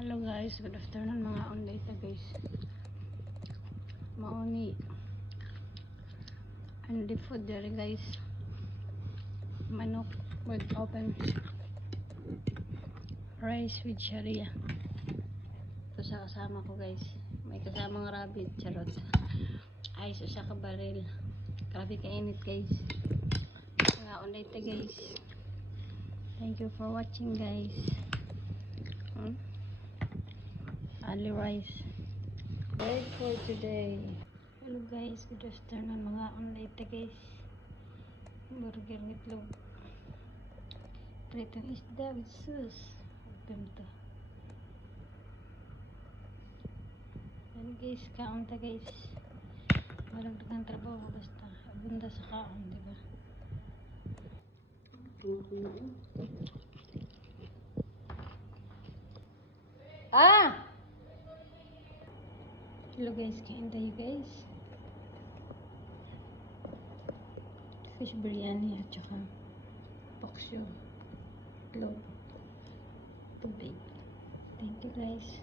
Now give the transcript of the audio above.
Hello guys, good afternoon mga onlita guys. Mauni. And the food there guys. Manok with open rice with sharia. Ito sa kasama ko guys. May kasamang rabbit, charot. Ay, sa kabaril. Grabe kainit guys. Mga onlita guys. Thank you for watching guys. Ali rice. Bread for today. Hello guys, good afternoon mga online guys. Burger with log. Pritong isda with sauce. Open to. Yan guys, kaon ta guys. Walang dagang trabaho basta. Abunda sa kaon, di ba? Ah! Hello guys, kain tayo guys. Fish biryani at saka paksyo. Itlog. Tubig. Thank you guys.